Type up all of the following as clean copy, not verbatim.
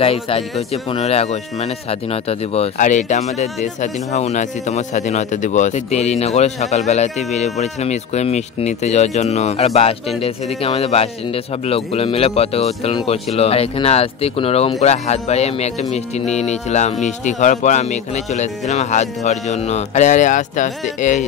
Guys আজকে হচ্ছে 15ই August মানে স্বাধীনতা দিবস। আর এটা আমাদের দেশ স্বাধীন হওয়া 79তম স্বাধীনতা দিবস। দেরি না করে সকালবেলাতে বেরিয়ে পড়েছিলাম স্কুলে মিষ্টি নিতে যাওয়ার জন্য। আর বাস স্ট্যান্ডে এসে দেখি আমাদের বাস স্ট্যান্ডে সব লোকগুলো মিলে পতাকা উত্তোলন করছিল। আর এখানে আসতেই কোনো রকম করে হাত বাড়িয়ে আমি একটা মিষ্টি নিয়ে নিয়েছিলাম। মিষ্টি খাওয়ার পর আমি এখানে চলে এসেছিলাম হাত ধোয়ার জন্য। আরে আরে আস্তে আস্তে এই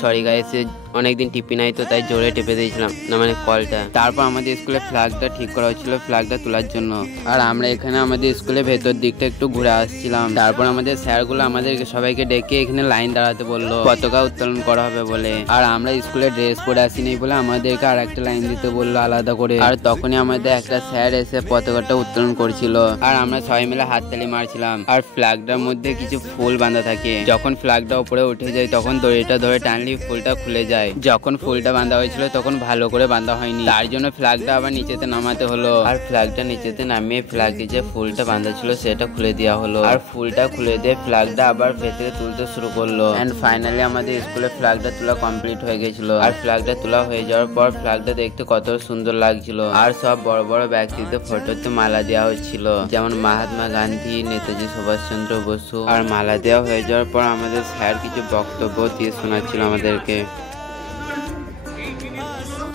সরি গাইস, অনেকদিন টিপি নাই তো তাই জোরে টেপে দিয়েছিলাম না, মানে কলটা। তারপর আমাদের স্কুলে ফ্ল্যাগটা ঠিক করা হচ্ছিল, ফ্ল্যাগটা তোলার জন্য। আর আমরা এখানে আমাদের স্কুলের ভেতর দিকটা একটু ঘুরে আসছিলাম। তারপর আমাদের স্যারগুলো আমাদেরকে সবাইকে ডেকে এখানে লাইন দাঁড়াতে বললো পতাকা উত্তোলন করা হবে বলে। আর আমরা স্কুলে ড্রেস পরে আসিনি বলে আমাদেরকে আর একটা লাইন দিতে বললো আলাদা করে। আর তখনই আমাদের একটা স্যার এসে পতাকাটা উত্তোলন করছিল। আর আমরা সবাই মিলে হাততালি মারছিলাম। আর ফ্ল্যাগটার মধ্যে কিছু ফুল বাঁধা থাকে, যখন ফ্ল্যাগটা উপরে উঠে যায় তখন দড়িটা ধরে টানলে ফুলটা খুলে যায়। যখন ফুলটা বাঁধা হয়েছিল তখন ভালো করে বাঁধা হয়নি, তার জন্য ফ্ল্যাগটা আবার নিচেতে নামাতে হলো। আর ফ্ল্যাগটা নিচেতে নামিয়ে ফ্ল্যাগে যে ফুলটা বাঁধা ছিল সেটা খুলে দেওয়া হলো। আর ফুলটা খুলে দিয়ে ফ্ল্যাগটা আবার ভেতরে তুলতে শুরু করলো। এন্ড ফাইনালি আমাদের স্কুলে ফ্ল্যাগটা তোলা কমপ্লিট হয়ে গেছিল। আর ফ্ল্যাগটা তোলা হয়ে যাওয়ার পর ফ্ল্যাগটা দেখতে কত সুন্দর লাগছিল। আর সব বড় বড় ব্যক্তিদের ফটোতে মালা দেওয়া হচ্ছিল, যেমন মহাত্মা গান্ধী, নেতাজি সুভাষচন্দ্র বসু। আর মালা দেওয়া হয়ে যাওয়ার পর আমাদের স্যার কিছু বক্তব্য দিয়ে শোনাচ্ছিল আমাদেরকে।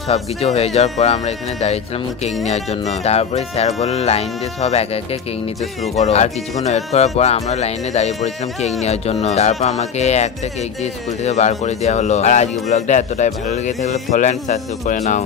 সবকিছু হয়ে যাওয়ার পর আমরা এখানে দাঁড়িয়েছিলাম কেক নেওয়ার জন্য। তারপরে স্যার বললো লাইন দিয়ে সব একে একে কেক নিতে শুরু করো। আর কিছুক্ষণ ওয়েট করার পর আমরা লাইনে দাঁড়িয়ে পড়েছিলাম কেক নেওয়ার জন্য। তারপর আমাকে একটা কেক দিয়ে স্কুল থেকে বার করে দেওয়া হলো। আর আজকে ব্লগটা এতটাই ভালো লেগে থাকলে ফলো অ্যান্ড সাবস্ক্রাইব করে নাও।